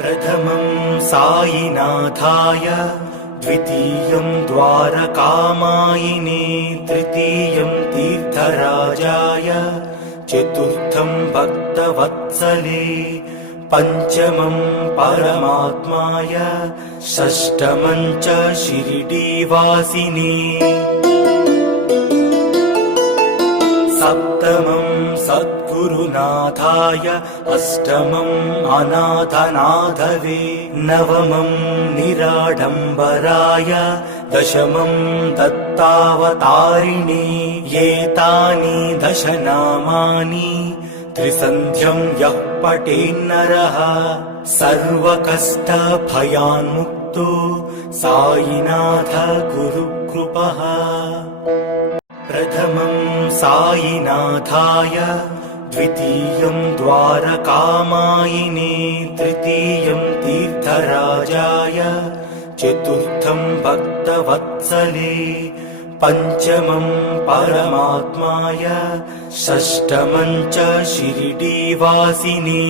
प्रथमं साईनाथाय, द्वितीयं द्वारकामायिने, तृतीयं तीर्थराजाय, चतुर्थं भक्तवत्सले, पंचमं परमात्माय, षष्ठमं च शिरडीवासिने, सप्तमं सद्गुरुनाथाय, अष्टमं अनाथनाथवे, नवमं निराडम्बराय, दशमं दत्तावतारिणे। एतानि दश नामानि त्रिसन्ध्यं यः पठेन्नरः सर्वकष्टभयान्मुक्तो साईनाथ गुरुकृपः। प्रथमं साईनाथाय, द्वितीयं द्वारकामायिने, तृतीयं तीर्थराजाय, चतुर्थं भक्तवत्सले, पंचमं परमात्माय, षष्ठमं च शिरडीवासिने,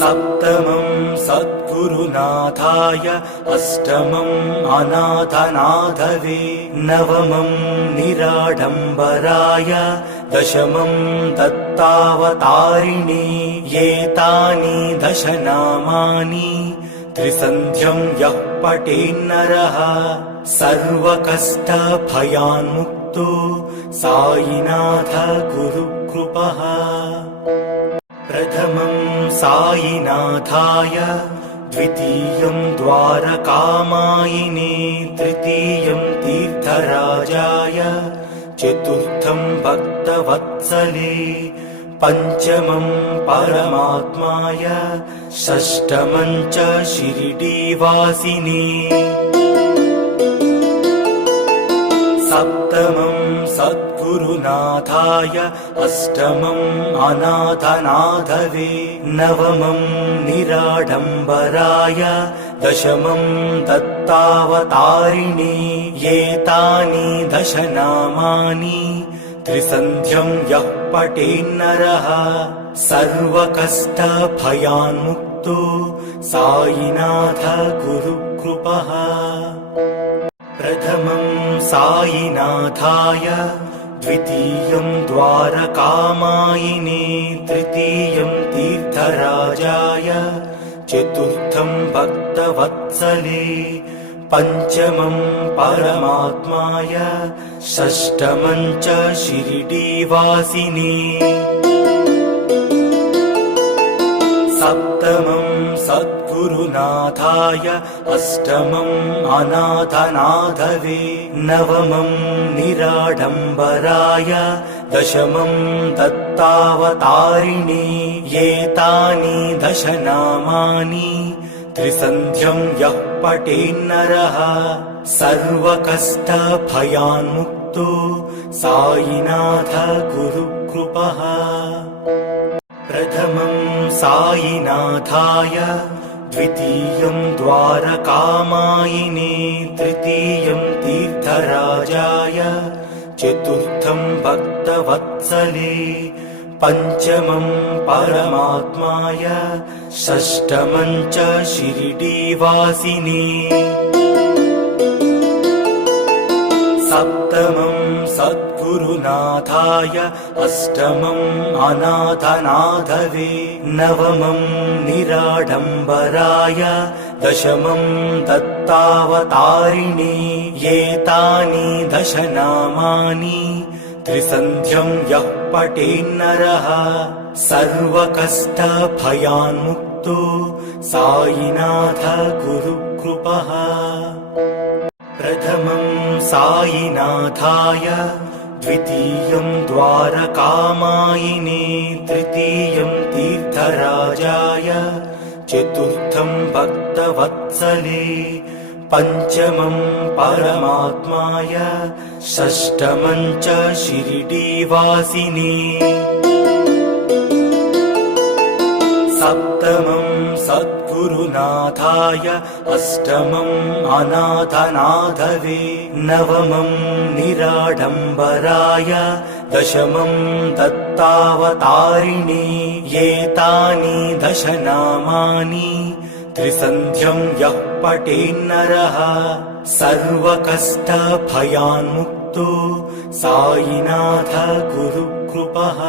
सप्तमं सद्गुरुनाथाय, अष्टमं अनाथनाथवे, नवमं निराडम्बराय, दशमं दत्तावतारिणे। एतानि दश नामानि त्रिसन्ध्यं यः पठेन्नरः सर्वकष्टभयान्मुक्तो साईनाथ गुरुकृपः। प्रथमं साईनाथाय, द्वितीयं द्वारकामायिने, तृतीयं तीर्थराजाय, चतुर्थं भक्तवत्सले, पंचमं परमात्माय, षष्ठमं च शिरडीवासिने, सप्तमं सद्गुरुनाथाय, अष्टमं अनाथनाथवे, नवमं निराडम्बराय, दशमं दत्तावतारिणे। एतानि दश नामानि त्रिसन्ध्यं यः पठेन्नरः सर्वकष्टभयान्मुक्तो साईनाथ गुरुकृपः। प्रथमं साईनाथाय, द्वितीयं द्वारकामायिने, तृतीयं तीर्थराजाय, चतुर्थं भक्तवत्सले, पंचमं परमात्माय, षष्ठमं च शिरडीवासिने, सप्तमं सद्गुरुनाथाय, अष्टमं अनाथनाथवे, नवमं निराडम्बराय, दशमं दत्तावतारिणे। एतानि दश नामानि त्रिसन्ध्यं यः पठेन्नरः सर्वकष्टभयान्मुक्तो साईनाथ गुरुकृपः। प्रथमं साईनाथाय, द्वितीयं द्वारकामायिने, तृतीयं तीर्थराजाय, चतुर्थं भक्तवत्सले, पंचमं परमात्माय, षष्ठमं च शिरडीवासिने, सप्तमं सद्गुरुनाथाय, अष्टमं अनाथनाथवे, नवमं निराडम्बराय, दशमं दत्तावतारिणे। एतानि दश नामानि त्रिसन्ध्यं यः पठेन्नरः सर्वकष्टभयान्मुक्तो साईनाथ गुरुकृपः। प्रथमं साईनाथाय, द्वितीयं द्वारकामायिने, तृतीयं तीर्थराजाय, चतुर्थं भक्तवत्सले, पंचमं परमात्माय, षष्ठमं च शिरडीवासिने, सप्तमं सद्गुरुनाथाय अष्टमं अनाथनाथवे नवमं निराडम्बराय दशमं दत्तावतारिणे एतानि दश नामानि त्रिसन्ध्यं यः पठेन्नरः सर्वकष्टभयान्मुक्तो साईनाथ गुरुकृपः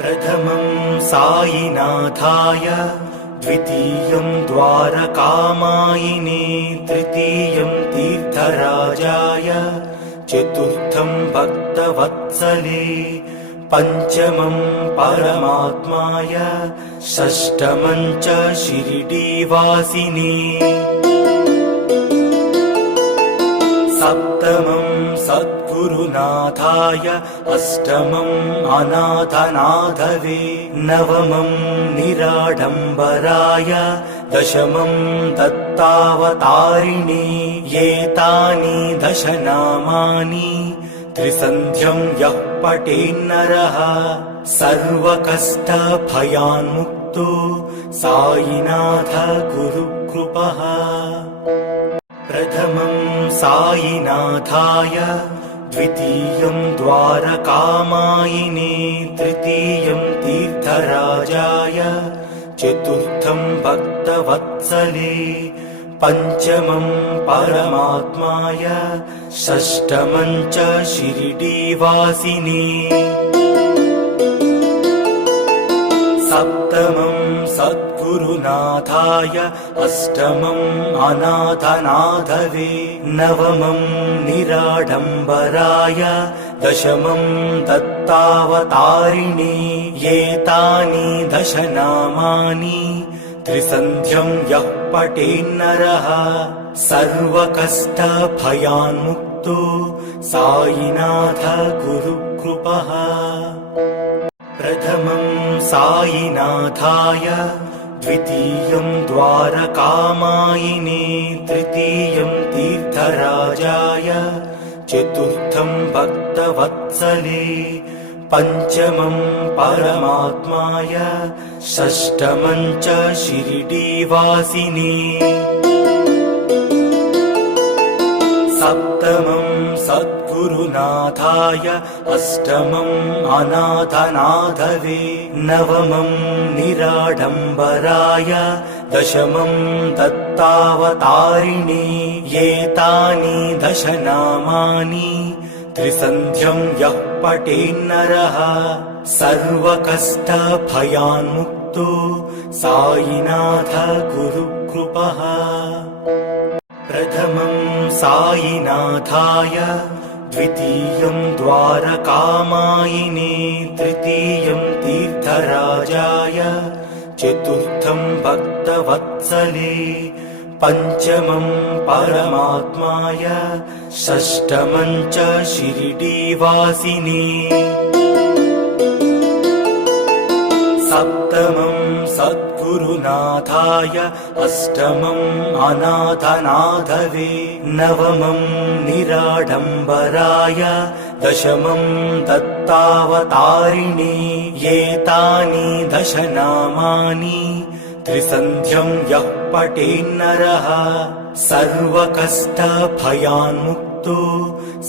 प्रथमं साईनाथाय द्वितीयं द्वारकामायिने तृतीयं तीर्थराजाय चतुर्थं भक्तवत्सले पंचमं परमात्माय षष्ठमं च शिरडीवासिने सप्तमं सद्गुरुनाथाय अष्टमं अनाथनाथवे नवमं निराडम्बराय दशमं दत्तावतारिणे एतानि दश नामानि त्रिसन्ध्यं यः पठेन्नरः सर्वकष्टभयान्मुक्तो साईनाथ गुरुकृपः प्रथमं साईनाथाय द्वितीयं द्वारकामायिने तृतीयं तीर्थराजाय चतुर्थं भक्तवत्सले पंचमं परमात्माय षष्ठमं च शिरडीवासिने सप्तमं सद्गुरुनाथाय अष्टमं अनाथनाथवे नवमं निराडम्बराय दशमं दत्तावतारिणे एतानि दश नामानि त्रिसन्ध्यं यः पठेन्नरः सर्वकष्टभयान्मुक्तो साईनाथ गुरुकृपः प्रथमं साईनाथाय द्वितीयं द्वारकामायिने तृतीयं तीर्थराजाय चतुर्थं भक्तवत्सले पंचमं परमात्माय षष्ठमं च शिरडीवासिने सप्तमं सद्गुरुनाथाय अष्टमं अनाथनाथवे नवमं निराडम्बराय दशमं दत्तावतारिणे एतानि दश नामानि त्रिसन्ध्यं यः पठेन्नरः सर्वकष्टभयान्मुक्तो साईनाथ गुरुकृपः प्रथमं साईनाथाय द्वितीयं द्वारकामायिने तृतीयं तीर्थराजाय चतुर्थं भक्तवत्सले पंचमं परमात्माय षष्ठमं च शिरडीवासिने सप्तमं सद्गुरुनाथाय अष्टमं अनाथनाथवे नवमं निराडम्बराय दशमं दत्तावतारिणे एतानि दश नामानि त्रिसन्ध्यं यः पठेन्नरः सर्वकष्टभयान्मुक्तो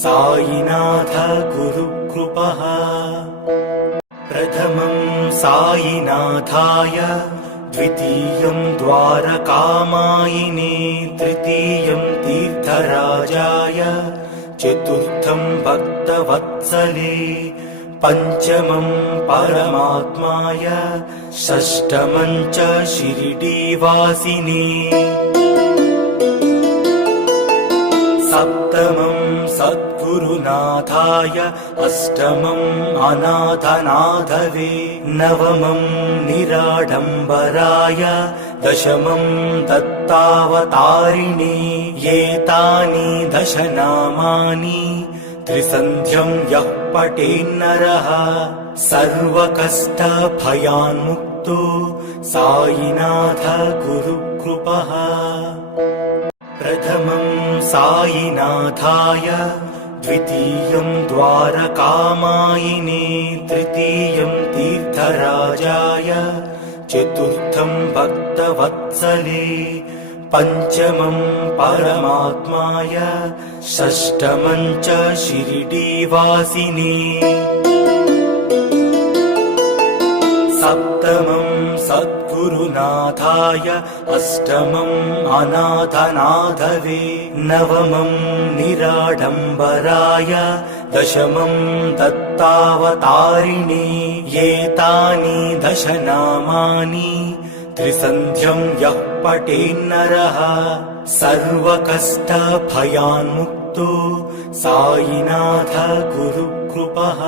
साईनाथ गुरुकृपः प्रथमं साईनाथाय द्वितीयं द्वारकामायिने तृतीयं तीर्थराजाय चतुर्थं भक्तवत्सले पंचमं परमात्माय षष्ठमं च शिरडीवासिने सप्तमं सद्गुरुनाथाय अष्टमं अनाथनाथवे नवमं निराडम्बराय दशमं दत्तावतारिणे एतानि दश नामानि त्रिसन्ध्यं यः पठेन्नरः सर्वकष्टभयान्मुक्तो साईनाथ गुरुकृपः प्रथमं साईनाथाय द्वितीयं द्वारकामायिने तृतीयं तीर्थराजाय चतुर्थं भक्तवत्सले, पञ्चमं परमात्माय, षष्ठमं च शिरिडीवासिने, सप्तमं सद्गुरुनाथाय, अष्टमं अनाथनाथवे, नवमं निराडम्बराय, दशमं दत्तावतारिणे। एतानि 10 नामानि त्रिसन्ध्यं यः पठेन्नरः सर्वकष्टभयान्मुक्तो सायिनाथ गुरुकृपः।